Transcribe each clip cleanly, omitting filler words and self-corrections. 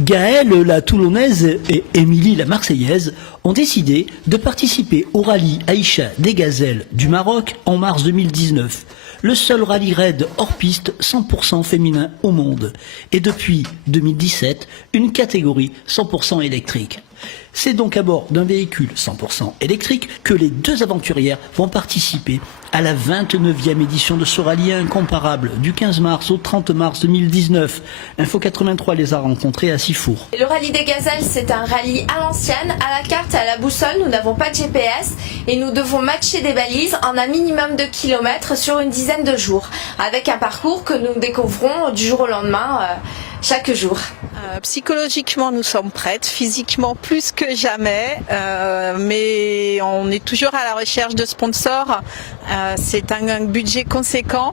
Gaëlle, la Toulonnaise, et Émilie, la Marseillaise, ont décidé de participer au rallye Aïcha des Gazelles du Maroc en mars 2019. Le seul rallye raid hors piste 100% féminin au monde. Et depuis 2017, une catégorie 100% électrique. C'est donc à bord d'un véhicule 100% électrique que les deux aventurières vont participer à la 29e édition de ce rallye incomparable du 15 mars au 30 mars 2019. Info 83 les a rencontrés à Sifour. Le rallye des Gazelles, c'est un rallye à l'ancienne, à la carte et à la boussole. Nous n'avons pas de GPS et nous devons matcher des balises en un minimum de kilomètres sur une dizaine de jours, avec un parcours que nous découvrons du jour au lendemain. Chaque jour. Psychologiquement, nous sommes prêtes, physiquement plus que jamais, mais on est toujours à la recherche de sponsors. C'est un budget conséquent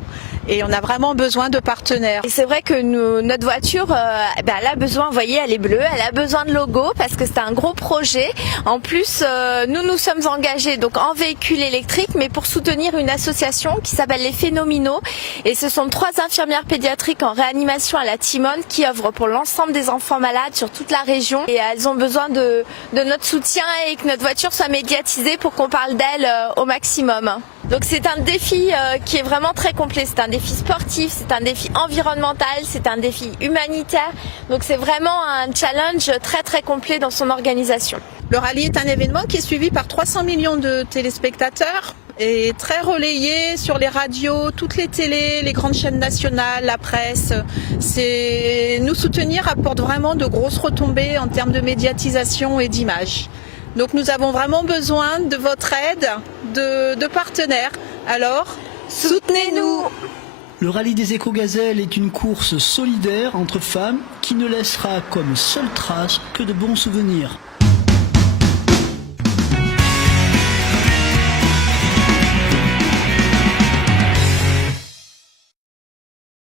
et on a vraiment besoin de partenaires. Et c'est vrai que notre voiture, elle a besoin, vous voyez, elle est bleue, elle a besoin de logo parce que c'est un gros projet. En plus, nous sommes engagés donc en véhicule électrique, mais pour soutenir une association qui s'appelle les Phénoménaux. Et ce sont 3 infirmières pédiatriques en réanimation à la Timone qui œuvrent pour l'ensemble des enfants malades sur toute la région. Et elles ont besoin de notre soutien et que notre voiture soit médiatisée pour qu'on parle d'elle au maximum. Donc c'est un défi qui est vraiment très complet. C'est un défi sportif, c'est un défi environnemental, c'est un défi humanitaire. Donc c'est vraiment un challenge très très complet dans son organisation. Le rallye est un événement qui est suivi par 300 millions de téléspectateurs et très relayé sur les radios, toutes les télés, les grandes chaînes nationales, la presse. Nous soutenir apporte vraiment de grosses retombées en termes de médiatisation et d'image. Donc nous avons vraiment besoin de votre aide, de partenaires. Alors, soutenez-nous! Le rallye des éco-gazelles est une course solidaire entre femmes qui ne laissera comme seule trace que de bons souvenirs.